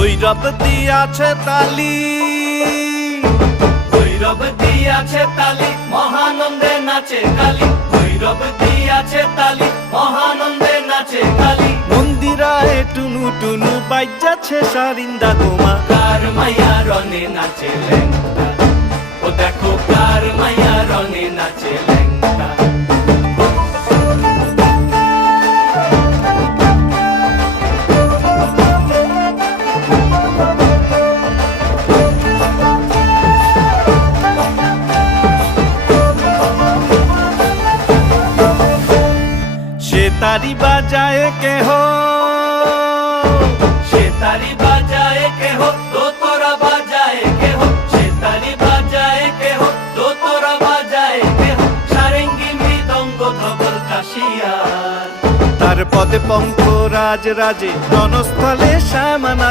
ভৈরব দিয়াছে তালি, ভৈরব দিয়াছে তালি, মহানন্দে নাচে কালী। ভৈরব দিয়াছে তালি, মহানন্দে নাচে কালী। মন্দিরায় টুনু টুনু বাজ্যাছে সারিন্দা গোমা। কার মাইয়া রনে নাচে ল্যাংটা, ও দেখো কার মাইয়া রনে নাচে ল্যাংটা। সে তারি বাজায় কেহ, সে তারি বাজায় কেহ, দোতরা বাজায় কেহ। সে তারি বাজায় কেহ, দোতরা বাজায় কেহ। সারেঙ্গি মৃদঙ্গ ধবল কাশিয়ার, তার পদে পঙ্ক রাজ রাজে রণস্থলে শ্যামানা।